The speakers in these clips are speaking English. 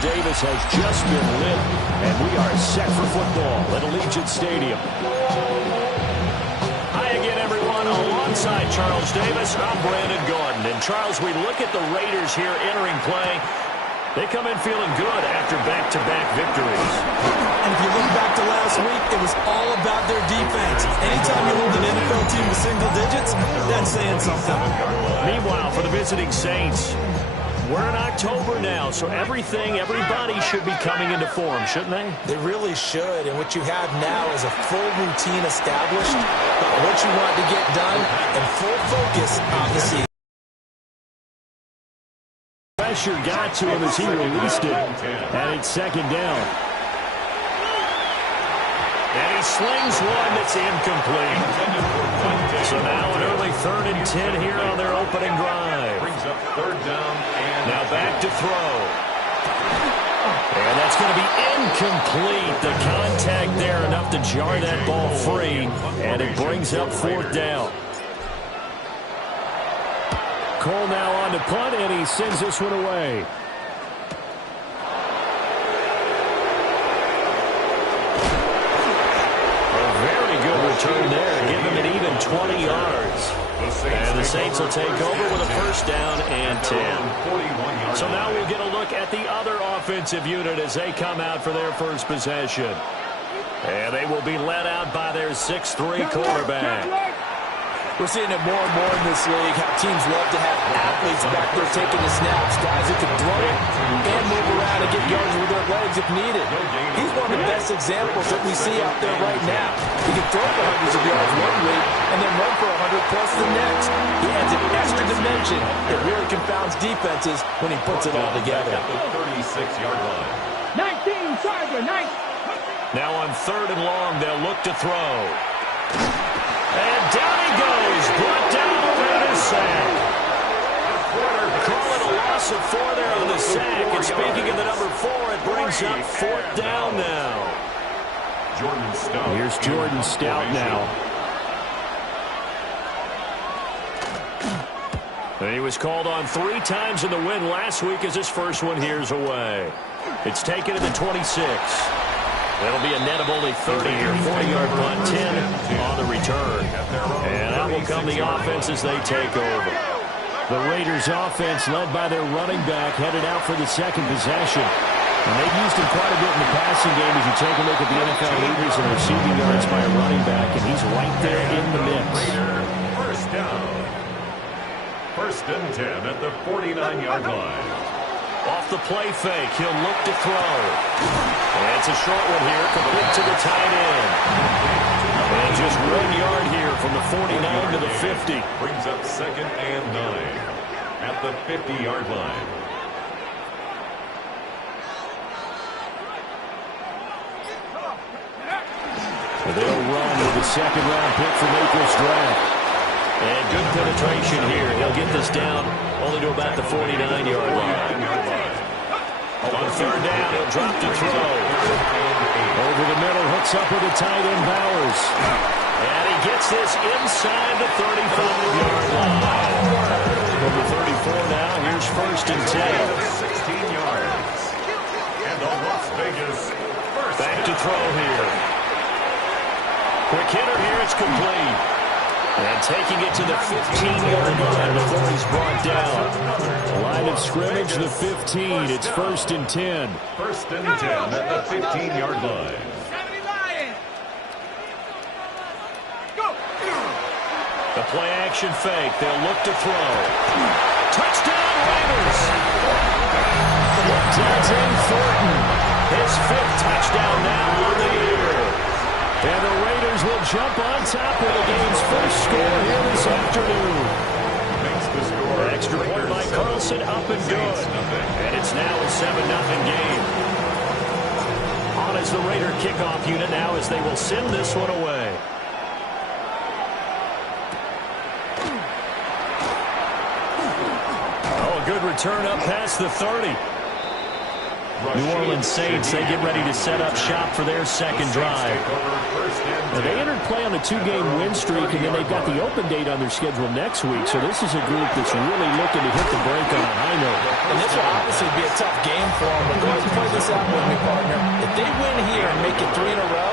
Davis has just been lit, and we are set for football at Allegiant Stadium. Hi again, everyone. Alongside Charles Davis, I'm Brandon Gordon. And Charles, we look at the Raiders here entering play. They come in feeling good after back-to-back victories. And if you look back to last week, it was all about their defense. Anytime you hold an NFL team to single digits, that's saying something. Meanwhile, for the visiting Saints, we're in October now, so everybody should be coming into form, shouldn't they? They really should, and what you have now is a full routine established, what you want to get done, and full focus on the season. Pressure got to him as he released it, and it's second down. And he slings one that's incomplete. So now an early 3rd and 10 here on their opening drive. Brings up 3rd down and now back to throw. And that's going to be incomplete. The contact there enough to jar that ball free, and it brings up 4th down. Cole now on to punt, and he sends this one away. A very good return there, give him an even 20 yards. And the Saints will take over with a 1st down and 10. So now we'll get a look at the other offensive unit as they come out for their first possession. And they will be led out by their 6'3" quarterback. We're seeing it more and more in this league, how teams love to have athletes back there taking the snaps, guys who can throw it and move around and get yards with their legs if needed. He's one of the best examples that we see out there right now. He can throw for hundreds of yards one week and then run for 100 plus the next. He adds an extra dimension that really confounds defenses when he puts it all together. 36-yard line. 19, Charger, 19. Now on 3rd and long, they'll look to throw. And down he goes, brought down over the sack. Call it a loss of 4 there on the sack. And speaking of the number 4, it brings up 4th down now. Jordan Stout. Here's Jordan Stout now. And he was called on 3 times in the win last week as his first one here's away. It's taken to the 26. That'll be a net of only 30 here. 40-yard punt, 10 on the return. And out will come the offense as they take over. The Raiders offense led by their running back headed out for the second possession. And they've used him quite a bit in the passing game as you take a look at the NFL leaders in receiving yards by a running back. And he's right there in the mix. First down. 1st and 10 at the 49-yard line. Off the play fake, he'll look to throw. And it's a short one here, complete to the tight end. And just 1 yard here from the 49 to the 50. Brings up 2nd and 9 at the 50-yard line. They'll run with the 2nd-round pick from April's draft. And good penetration here. He'll get this down only to about the 49-yard line. On 3rd down, he'll drop to throw. Over the middle, hooks up with the tight end Bowers. And he gets this inside the 35-yard line. Over 34 now, here's 1st and 10. 16 yards. And the Las Vegas first. Back to throw here. Quick hitter here, it's complete. And taking it to the 15-yard line before he's brought down. Line of scrimmage, the 15. It's 1st and 10. 1st and 10 at the 15-yard line. The play action fake. They'll look to throw. Touchdown, Raiders! Dante Thornton. His 5th touchdown now on the year. And the Raiders will jump on top with the game's first score here this afternoon. Makes the score. Extra point by Carlson, up and good. And it's now a 7-0 game. On as the Raider kickoff unit now as they will send this one away. Oh, a good return up past the 30. New Orleans Saints, they get ready to set up shop for their second drive. Now, they entered play on a 2-game win streak, and then they've got the open date on their schedule next week. So this is a group that's really looking to hit the break on a high note. And this will obviously be a tough game for them. But going this out with me, partner. If they win here and make it 3 in a row,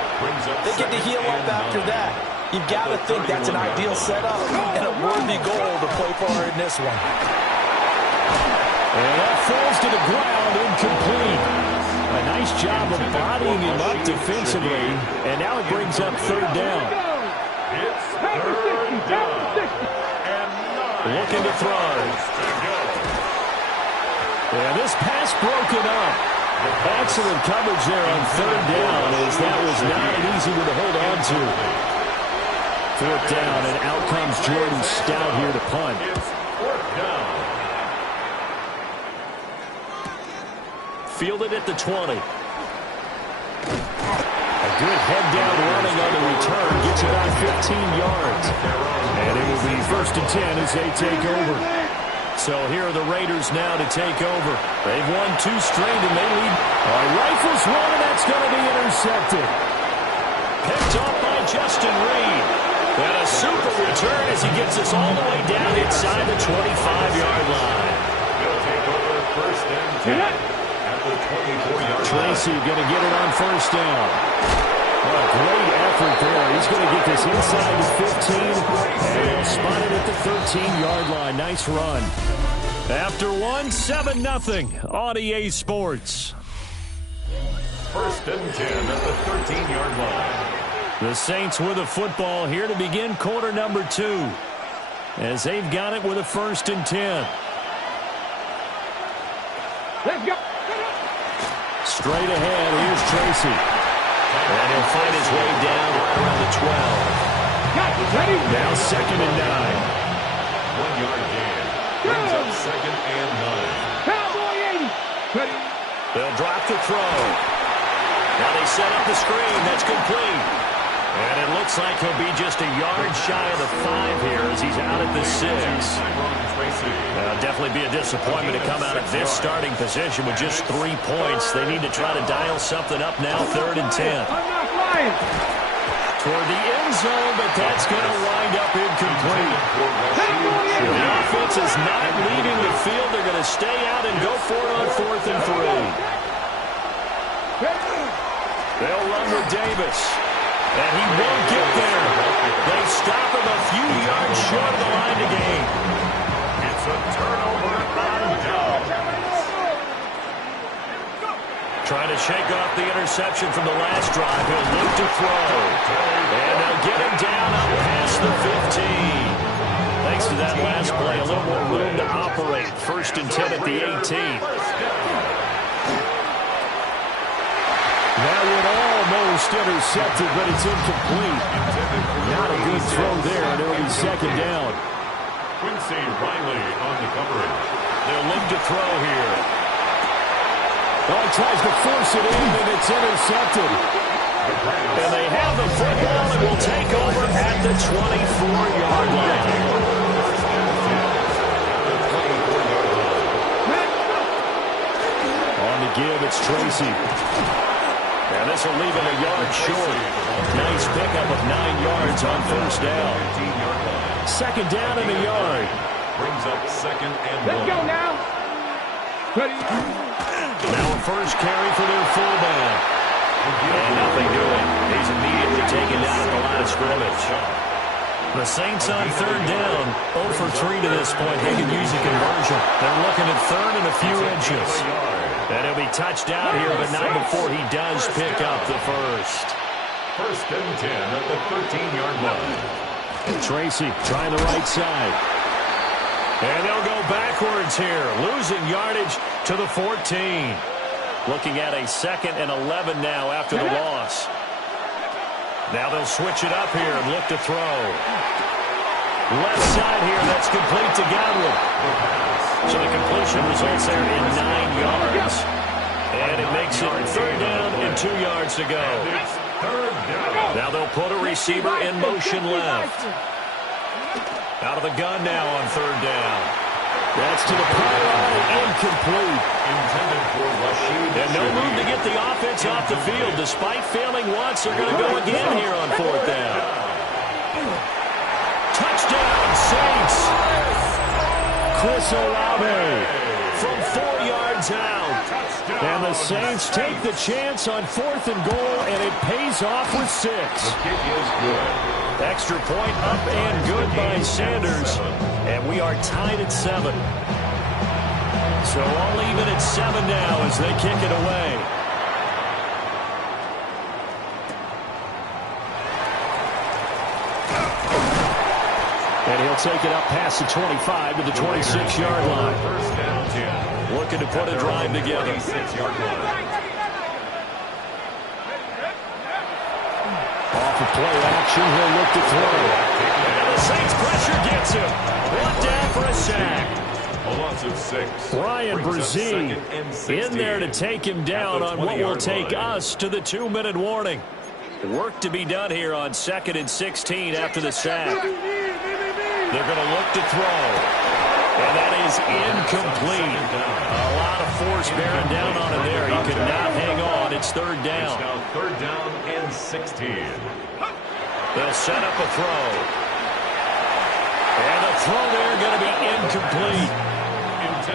they get to heal up after that. You've got to think that's an ideal setup and a worthy goal to play for in this one. And that falls to the ground, incomplete. A nice job of bodying him up defensively, and now it brings up third down. It's third down. And looking to throw. And this pass broken up. Excellent coverage there on third down, as that was not an easy one to hold on to. Fourth down, and out comes Jordan Stout here to punt. it's fourth down. Fielded at the 20. A good head-down running on the return. Gets about 15 yards. And it will be first and 10 as they take over. So here are the Raiders now to take over. They've won 2 straight, and they lead. Rifles one, and that's going to be intercepted. Picked off by Justin Reed. And a super return as he gets us all the way down inside the 25-yard line. They'll take over first and 10 at the 24-yard line. Tracy going to get it on first down. What a great effort there. He's going to get this inside the 15, and he'll spot it at the 13-yard line. Nice run. After one, 7-0 on EA Sports. First and 10 at the 13-yard line. The Saints with the football here to begin quarter number 2, as they've got it with a first and 10. Let's go. Straight ahead, here's Tracy. And he'll find his way down right around the 12. Got it. Ready? Now second and 9. 1-yard gain. Brings up second and 9. Cowboy 80. Ready? They'll drop the throw. Now they set up the screen. That's complete. And it looks like he'll be just a yard shy of the 5 here as he's out at the 6. Definitely be a disappointment to come out of this starting position with just 3 points. They need to try to dial something up now, third and 10. I'm not flying. Toward the end zone, but that's going to wind up incomplete. Cowboy 80. The offense is not leaving the field. They're going to stay out and go for it on fourth and 3. They'll run with Davis. And he won't get there. They stop him a few yards short of the line to gain. It's a turnover on down. Trying to shake off the interception from the last drive. He'll look to throw. And they'll get him down up past the 15. Thanks to that last play, a little more room to operate. First and 10 at the 18. That would almost intercepted, but it's incomplete. Not a good throw there, and it'll be second down. Quincy Riley on the coverage. They'll look to throw here. Oh, he tries to force it in, and it's intercepted. And they have the football and will take over at the 24-yard line. On the give, it's Tracy. And this will leave him a yard short. Nice pickup of 9 yards on first down. Second down and a yard. Brings up second and 1. Let's go now. Ready? Now a first carry for their fullback. And nothing doing. He's immediately taken down at the line of scrimmage. The Saints on third down. 0 for 3 to this point. They can use a conversion. They're looking at third and a few inches. And he'll be touched out here, but not before he does pick up the first. First and 10 at the 13-yard line. Tracy trying the right side. And they'll go backwards here, losing yardage to the 14. Looking at a second and 11 now after the loss. Now they'll switch it up here and look to throw. Left side here, that's complete to Godwin. So the completion results there in 9 yards. And it makes it third down and 2 yards to go. Now they'll put a receiver in motion left. Out of the gun now on third down. That's to the pylon, incomplete. Intended for Rashid. And no room to get the offense off the field. Despite failing once, they're going to go again here on fourth down. Touchdown, Saints. Chris Olave from 4 yards out. And the Saints take the chance on 4th and goal, and it pays off with 6. The kick is good. Extra point up and good by Sanders. And we are tied at 7. So all even at 7 now as they kick it away. And he'll take it up past the 25 to the 26-yard line. First down 10. Looking to put a drive together. 26-yard line. Off of play action, he'll look to throw. And the Saints pressure gets him. One down for a sack. A loss of 6. Brian Brings up Brzee second and 16. in there to take him down on what will 20-yard take line. us to the 2-minute warning. Work to be done here on 2nd and 16 after the sack. They're going to look to throw. And that is incomplete. A lot of force bearing down on him there. He could not hang on. It's 3rd It's down. now 3rd down and 16. They'll set up a throw. And the throw there going to be incomplete.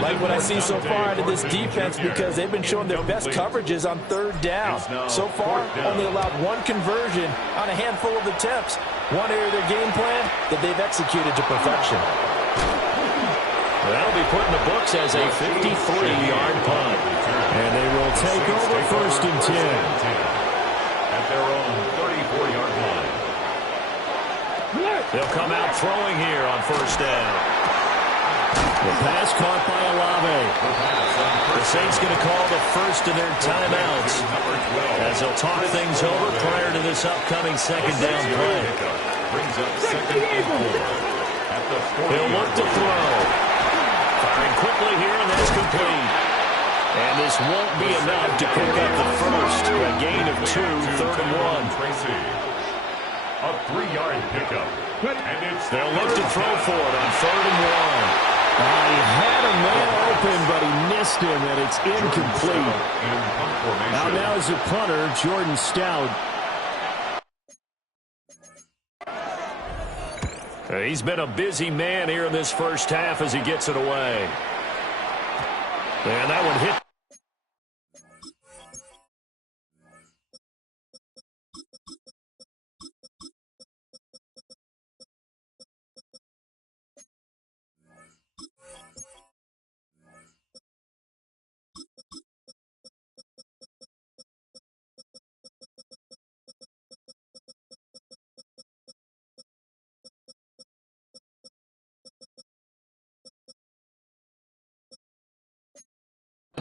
Like what I see so far out of this defense, because they've been showing their best coverages on 3rd down. So far, only allowed 1 conversion on a handful of attempts. One area of their game plan that they've executed to perfection. That'll be put in the books as a 53-yard punt. And they will take over 1st and 10. At their own 34-yard line. They'll come out throwing here on 1st down. The pass caught by Olave. The Saints going to call the first of their timeouts as they'll talk things over prior to this upcoming 2nd down play. Brings up 2nd and 4. At the 40-yard They'll look to throw. Firing quickly here, and that's complete. And this won't be enough to pick up the first. A gain of 2, 3rd and 1. Tracy. A 3-yard pickup. And it's They'll look to throw for it on 3rd and 1. He had a man open, but he missed him, and it's incomplete. Now is the punter, Jordan Stout. He's been a busy man here in this first half as he gets it away. And that one hit.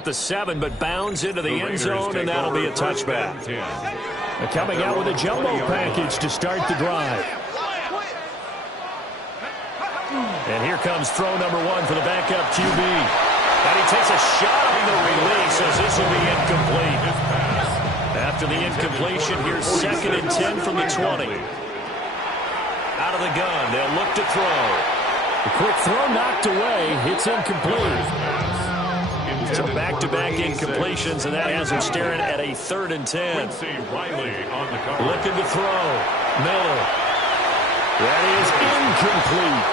The 7, but bounds into the end zone, and that'll be a touchback. Coming out with a jumbo package to start the drive. And here comes throw number 1 for the backup QB. And he takes a shot on the release as this will be incomplete. After the incompletion, here's 2nd and 10 from the 20. Out of the gun, they'll look to throw. The quick throw knocked away. It's incomplete. So back-to-back incompletions, and that has him staring at a 3rd and 10. Looking to throw. Miller. That is incomplete.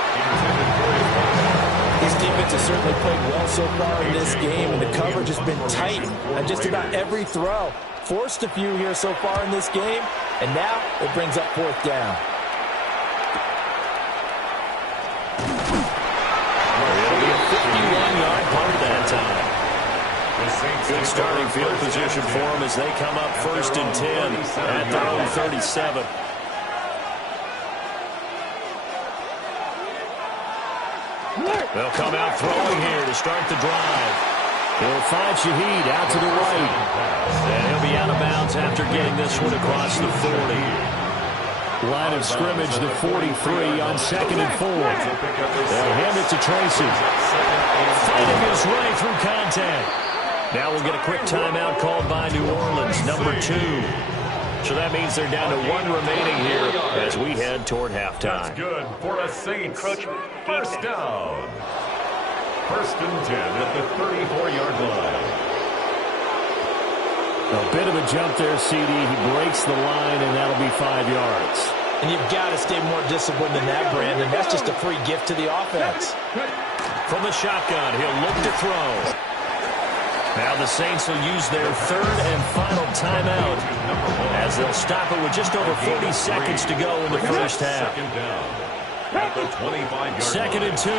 This defense has certainly played well so far in this game, and the coverage has been tight on just about every throw. Forced a few here so far in this game, and now it brings up 4th down. It'll be a 51-yard punt that time. Good starting field position for them as they come up 1st and 10 at their own 37. They'll come out throwing here to start the drive. He'll find Shaheed out to the right. And he'll be out of bounds after getting this one across the 40. Line of scrimmage, the 43 on 2nd and 4. They'll hand it to Tracy. Fighting his way through contact. Now we'll get a quick timeout called by New Orleans, number 2. So that means they're down to 1 remaining here as we head toward halftime. That's good for a Saints. First down. 1st and 10 at the 34-yard line. A bit of a jump there, CD. He breaks the line, and that'll be 5 yards. And you've got to stay more disciplined than that, Brandon. That's just a free gift to the offense. From the shotgun, he'll look to throw. Now the Saints will use their third and final timeout as they'll stop it with just over 40 seconds to go in the first half. Second down at the 25-yard Second line. and 2.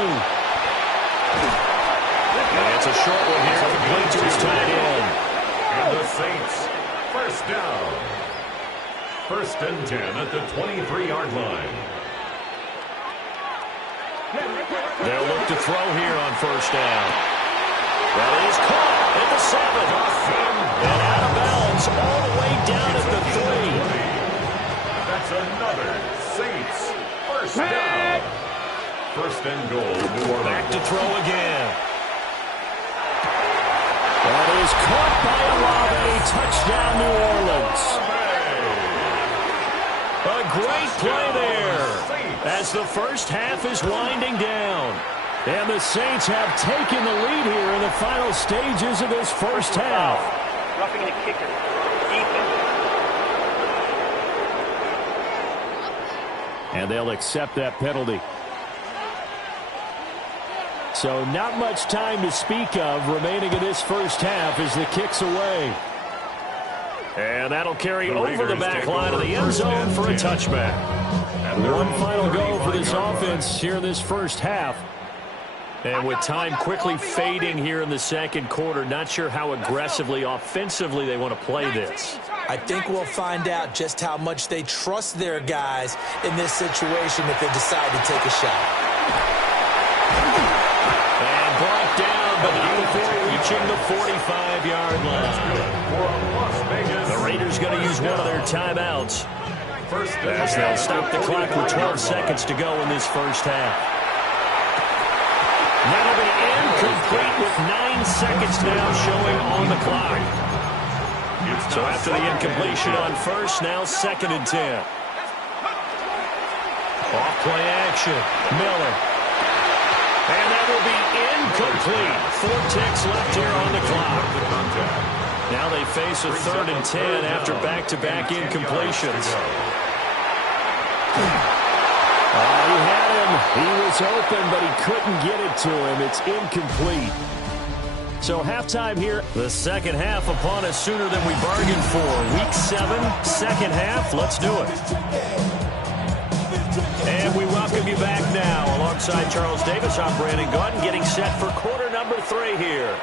And it's a short one here. Complete to his tight end. And the Saints, first down. First and 10 at the 23-yard line. They'll look to throw here on first down. That is caught at the 7. And out of bounds all the way down at the 3. That's another Saints first down. First and goal, New Orleans. Back to throw again. That is caught by Olave. Touchdown, New Orleans. A great play there as the first half is winding down. And the Saints have taken the lead here in the final stages of this first half. Roughing the kicker. Defense. And they'll accept that penalty. So not much time to speak of remaining in this first half as the kick's away. And that'll carry over the back line of the end zone for a touchback. One final go for this offense here in this first half. And with time quickly fading here in the second quarter, not sure how aggressively, offensively they want to play this. I think we'll find out just how much they trust their guys in this situation if they decide to take a shot. And brought down, but not before reaching the 45-yard line. The Raiders going to use one of their timeouts as they'll stop the clock with 12 seconds to go in this first half. That'll be incomplete with 9 seconds now showing on the clock. So after the incompletion on first, now second and 10. Off play action. Miller. And that will be incomplete. 4 ticks left here on the clock. Now they face a third and 10 after back-to-back incompletions. He had him. He was open, but he couldn't get it to him. It's incomplete. So halftime here. The second half upon us sooner than we bargained for. Week 7, second half. Let's do it. And we welcome you back now. Alongside Charles Davis, I'm Brandon Gaudin, getting set for quarter number 3 here.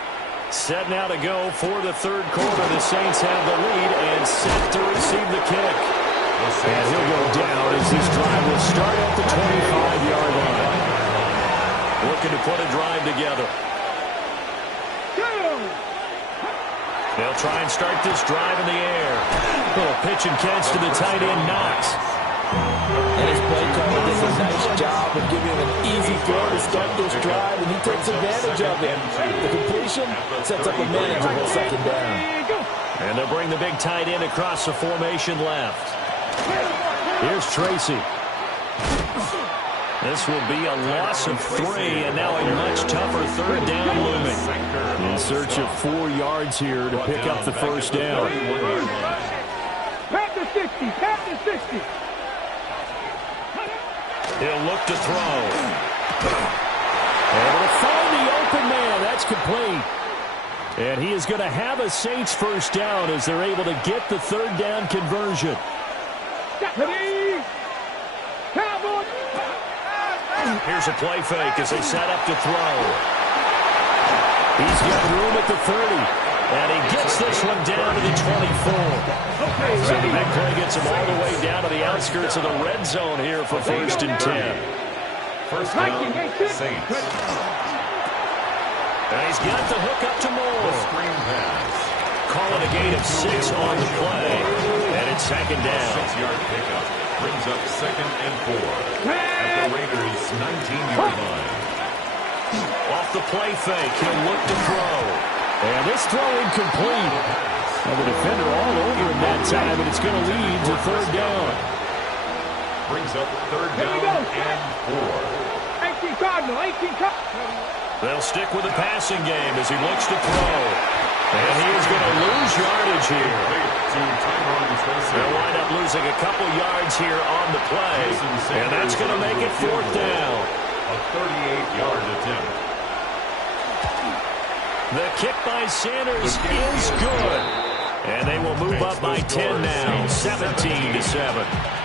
Set now to go for the third quarter. The Saints have the lead and set to receive the kick. And he'll go down as this drive will start at the 25-yard line. Looking to put a drive together. They'll try and start this drive in the air. Little pitch and catch to the tight end, Knox. And his play caller does a nice job of giving him an easy throw to start this drive, and he takes advantage of it. The completion sets up a manageable second down. And they'll bring the big tight end across the formation left. Here's Tracy. This will be a loss of 3, and now a much tougher third down looming. In search of 4 yards here to pick up the first down. Pat the 60, pat the 60. He'll look to throw. Able to find the open man. That's complete. And he is going to have a Saints first down as they're able to get the third down conversion. Here's a play fake as they set up to throw. He's got room at the 30. And he gets this one down to the 24. So the big play gets him all the way down to the outskirts of the red zone here for first and 10. First down, Saints. And he's got the hook up to Moore. Screen pass. Calling a gain of 6 on the play. And it's second down. 6-yard pickup brings up second and 4 at the Raiders' 19-yard line. Off the play fake, he'll look to throw. And this throw incomplete. And the defender all over him that time, and it's going to lead to third down. Brings up third down and 4. 18 Cardinal, 18 Cardinal. They'll stick with the passing game as he looks to throw. And he is going to lose yardage here. To Tyrone They'll wind up losing a couple yards here on the play, and that's going to make it 4th down. A 38-yard attempt. The kick by Sanders is good. And they will move up by 10 now, 17-7.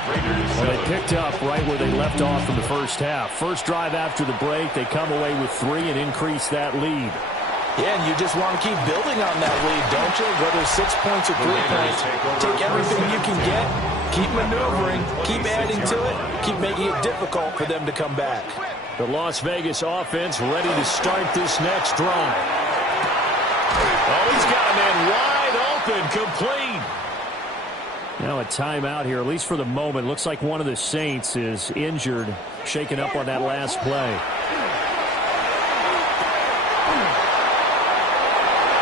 Well, they picked up right where they left off in the first half. First drive after the break, they come away with 3 and increase that lead. Yeah, and you just want to keep building on that lead, don't you? Whether it's 6 points or 3 points, take everything you can get, keep maneuvering, keep adding to it, keep making it difficult for them to come back. The Las Vegas offense ready to start this next drive. Oh, he's got a man wide open, complete. Now a timeout here, at least for the moment. Looks like one of the Saints is injured, shaken up on that last play.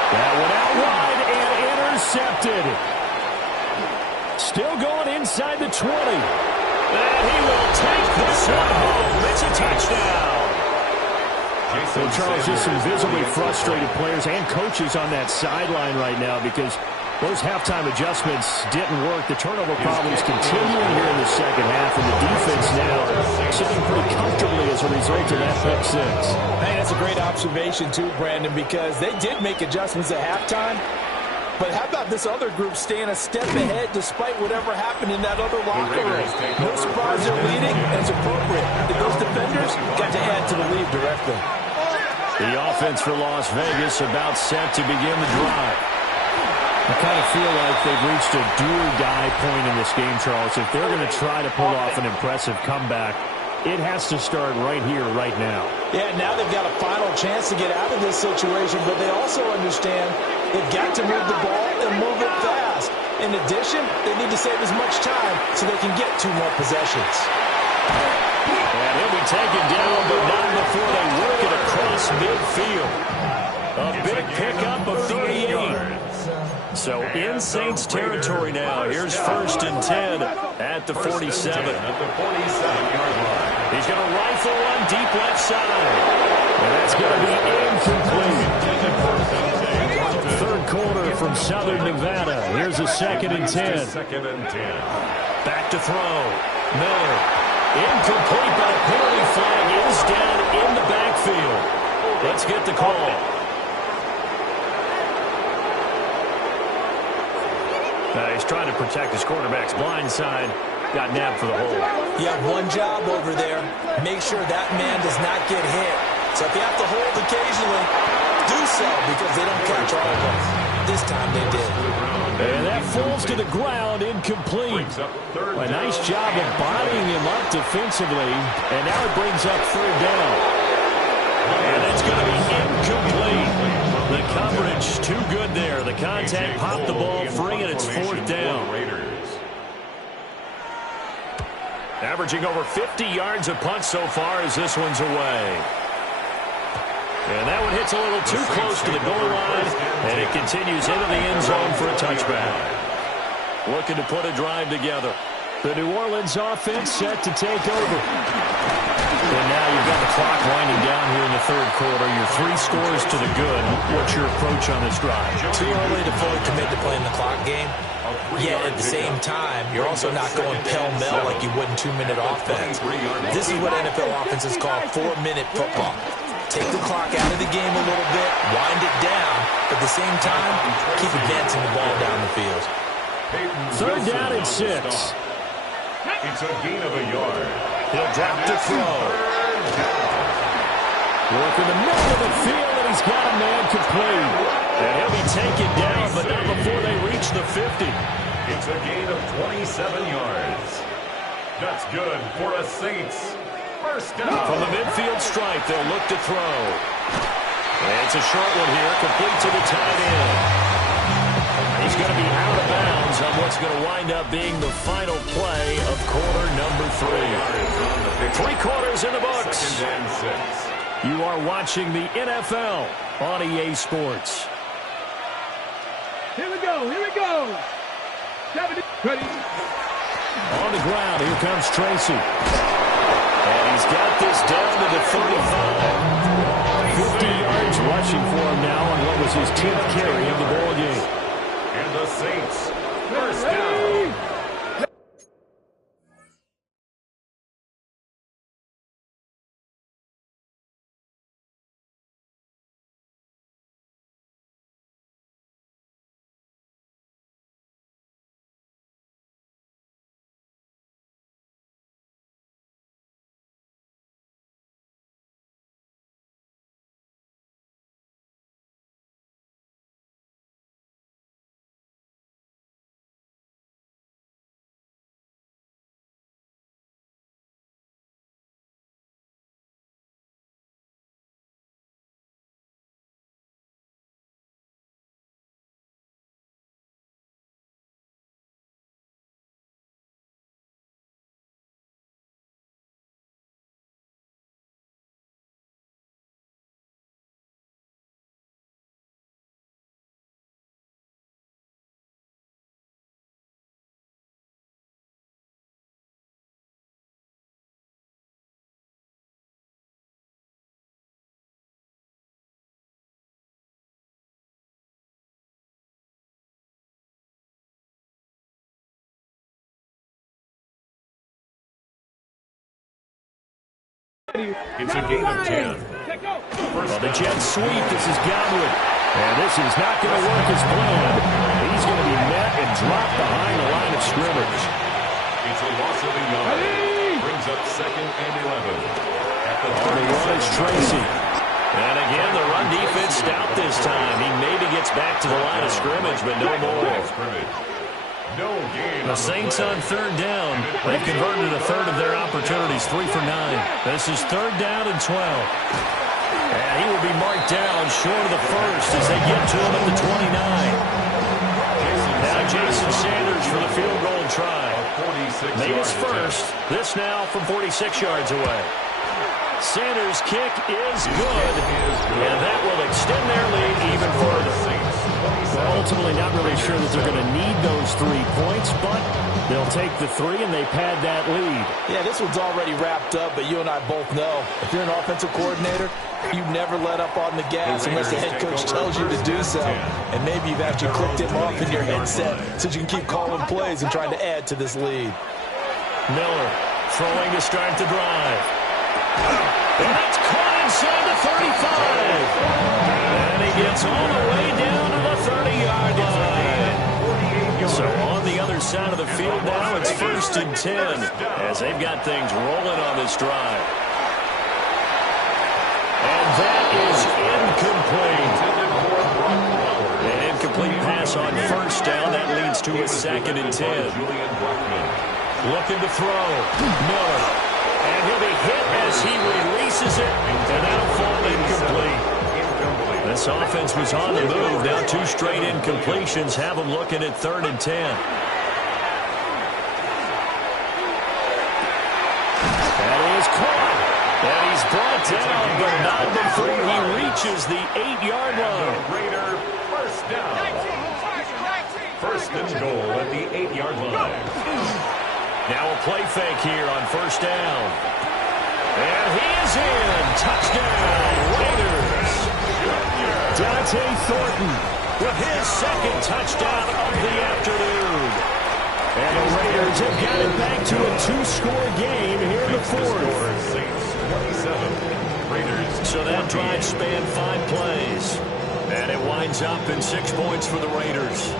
That one out wide and intercepted. Still going inside the 20. And he will take this one home. It's a touchdown. So, Charles, just some visibly frustrated players and coaches on that sideline right now because those halftime adjustments didn't work. The turnover problems continuing here in the second half, and the defense now sitting pretty comfortably as a result of that pick 6. Hey, that's a great observation, too, Brandon, because they did make adjustments at halftime. But how about this other group staying a step ahead despite whatever happened in that other locker room? No surprise they're leading, and it's appropriate. Those defenders got to add to the lead directly. The offense for Las Vegas about set to begin the drive. I kind of feel like they've reached a do-or-die point in this game, Charles. If they're going to try to pull off an impressive comeback, it has to start right here, right now. Yeah, now they've got a final chance to get out of this situation, but they also understand they've got to move the ball and move it fast. In addition, they need to save as much time so they can get 2 more possessions. And he'll be taken down, but not before they work it across midfield. A big pickup of 38. So in Saints territory now. Here's 1st and 10 at the 47. At the 47-yard line. He's going to rifle one deep left side. And that's going to be incomplete. Third quarter from Southern Nevada. Here's a 2nd and 10. 2nd and 10. Back to throw. Miller. Incomplete, but a penalty flag is down in the backfield. Let's get the call. He's trying to protect his quarterback's blind side. Got nabbed for the hole. You have one job over there. Make sure that man does not get hit. So if you have to hold occasionally, do so because they don't catch all of them. This time they did. And that falls to the ground, incomplete. A nice job of bodying him up defensively. And now it brings up 3rd down. And it's going to be incomplete. The coverage too good there. The contact popped the ball free, and it's 4th down. Averaging over 50 yards a punt so far as this one's away. And that one hits a little too close to the goal line, and it continues into the end zone for a touchback. Looking to put a drive together. The New Orleans offense set to take over. And now you've got the clock winding down here in the 3rd quarter. Your 3 scores to the good. What's your approach on this drive? Too early to fully commit to playing the clock game. Yet at the same time, you're also not going pell-mell like you would in 2-minute offense. This is what NFL offenses call 4-minute football. Take the clock out of the game a little bit, wind it down, but at the same time, keep advancing the ball down the field. 3rd down and 6. It's a gain of a yard. He'll drop to throw. Work in the middle of the field, and he's got a man complete. And he'll be taken down, but not before they reach the 50. It's a gain of 27 yards. That's good for a Saints. 1st down. From the midfield stripe, they'll look to throw. And it's a short one here, complete to the tight end. He's going to be out of bounds on what's going to wind up being the final play of quarter number 3. 3 quarters in the books. 2nd and 6. You are watching the NFL on EA Sports. Here we go. Here we go. 70. Ready. On the ground, here comes Tracy. And he's got this down to the 35. 50 yards rushing for him now on what was his 10th carry of the ball game. And the Saints, 1st down. It's a gain of 10. Well, the jet sweep. This is Godwin. And this is not going to work as planned. He's going to be met and dropped behind the line of scrimmage. It's a loss of a yard. Brings up 2nd and 11. At the On the run is Tracy. And again, the run defense stout this time. He maybe gets back to the line of scrimmage, but no more. No gain. The Saints on 3rd down. They've converted a third of their opportunities, 3 for 9. This is 3rd down and 12. And he will be marked down short of the first as they get to him at the 29. Now Jason Sanders for the field goal try. Made his first. This now from 46 yards away. Sanders' kick is good, and that will extend their lead even further. Well, ultimately not really sure that they're going to need those 3 points, but they'll take the 3 and they pad that lead. Yeah, this one's already wrapped up, but you and I both know if you're an offensive coordinator, you never let up on the gas unless the head coach tells you to do so. And maybe you've actually clicked him off in your headset so you can keep calling plays and trying to add to this lead. Miller throwing to start the drive. And that's caught inside the 35. And he gets all the way down to the 30-yard line. So on the other side of the field now, it's 1st and 10 as they've got things rolling on this drive. And that is incomplete. An incomplete pass on 1st down. That leads to a 2nd and 10. Looking to throw. Miller. And he'll be hit as he releases it, and that'll fall incomplete. This offense was on the move. Now 2 straight incompletions have them looking at 3rd and 10. That is caught. And he's brought down, but not before he reaches the 8-yard line. Raider, 1st down. 1st and goal at the 8-yard line. Now a play fake here on 1st down. And he is in. Touchdown, Raiders. Dante Thornton with his 2nd touchdown of the afternoon. And the Raiders have got it back to a 2-score game here in the 4th. Saints 27. Raiders. So that drive spanned 5 plays. And it winds up in 6 points for the Raiders.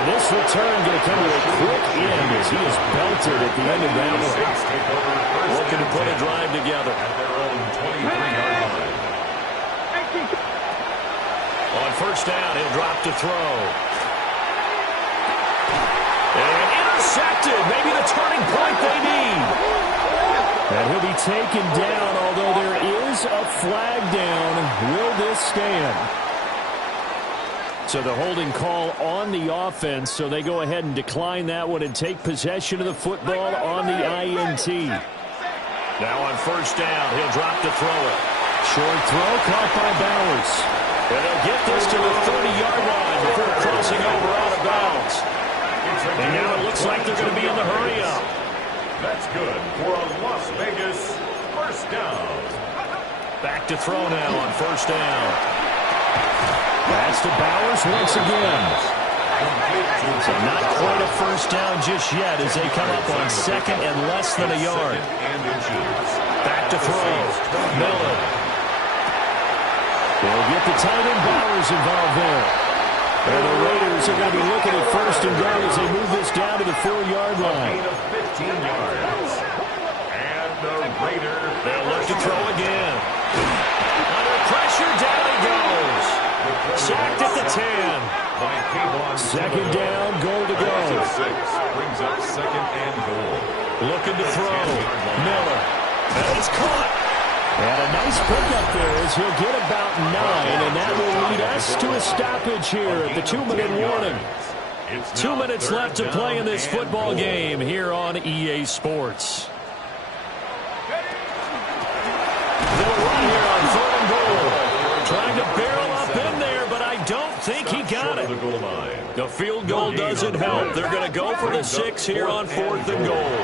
This return going to come to a quick end as he is belted at the end of that one. Looking to put a drive together. At their own 23-yard line. On 1st down, he'll drop to throw. And intercepted. Maybe the turning point they need. And he'll be taken down, although there is a flag down. Will this stand? So the holding call on the offense, so they go ahead and decline that one and take possession of the football on the INT. Now on 1st down, he'll drop to throw it. Short throw caught by Bowers. And they'll get this to the 30-yard line before crossing over out of bounds. And now it looks like they're going to be in the hurry-up. That's good for a Las Vegas 1st down. Back to throw now on 1st down. Pass to Bowers once again. So not quite a 1st down just yet as they come up on 2nd and less than a yard. Back to throw. Miller. They'll get the tight end Bowers involved there. And the Raiders are going to be looking at 1st and goal as they move this down to the 4-yard line. Gain of 15 yards. And the Raiders. They'll look to throw again. Under pressure, down he goes. Sacked at the 10. 2nd down, goal to go. 6 brings up 2nd and goal. Looking to throw. Miller. And it's caught. And a nice pickup there as he'll get about 9, and that will lead us to a stoppage here at the 2-minute warning. 2 minutes left to play in this football game here on EA Sports. They'll run here on 3rd and goal. Trying to barrel up in there, but I don't think he got it. The field goal doesn't help. They're going to go for the 6 here on 4th and goal.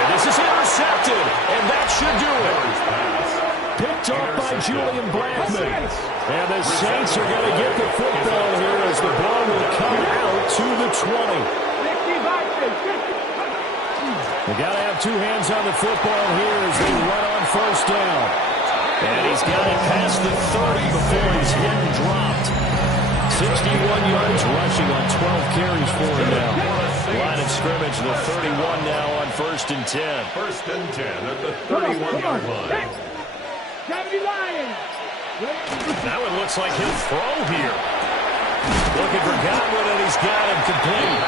And this is intercepted, and that should do it. picked off by Julian Blackman. And the Saints are going to get the football here as the ball will come out to the 20. They got to have two hands on the football here as they run on first down. And he's got it past the 30 before he's hit and dropped. 61 yards rushing on 12 carries for him now. Line of scrimmage, the 31 now on 1st and 10. 1st and 10 at the 31-yard line. Now it looks like he'll throw here. Looking for Godwin, and he's got him complete.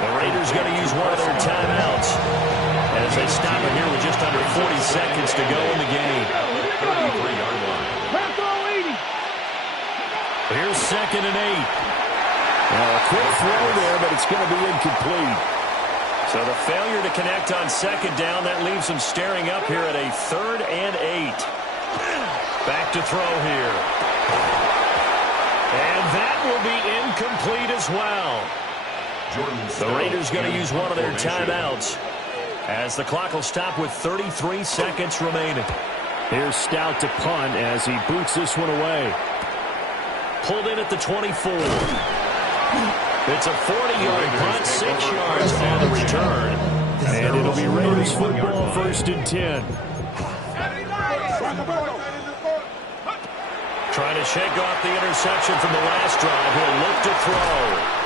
The Raiders going to use one of their timeouts as they stop it here with just under 40 seconds to go in the game. 33-yard line. Here's 2nd and 8. Well, a quick throw there, but it's going to be incomplete. So the failure to connect on 2nd down, that leaves him staring up here at a 3rd and 8. Back to throw here. And that will be incomplete as well. The Raiders going to use one of their timeouts as the clock will stop with 33 seconds remaining. Here's Stout to punt as he boots this one away. Pulled in at the 24. It's a 40-yard punt, 6 yards on the return. And it'll be Raiders football, 1st and 10. Trying to shake off the interception from the last drive. He'll look to throw.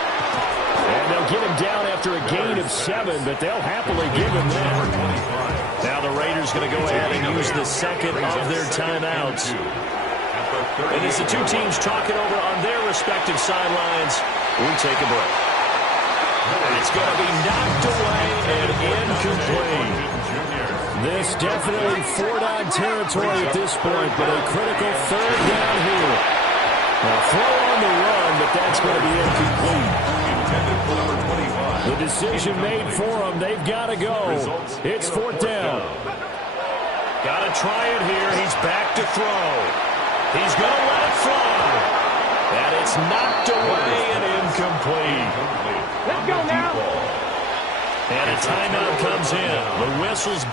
And they'll get him down after a gain of 7, but they'll happily give him that. Now the Raiders going to go ahead and use the 2nd of their timeouts. And as the two teams talk it over on their respective sidelines, we take a break. It's going to be knocked away and incomplete. This definitely 4-down territory at this point, but a critical 3rd down here. Now throw on the run, but that's going to be incomplete. The decision made for them. They've got to go. It's 4th down. Got to try it here. He's back to throw. He's going to let it fly. And it's knocked away and incomplete. Let's go now. And a timeout comes in. The whistle's...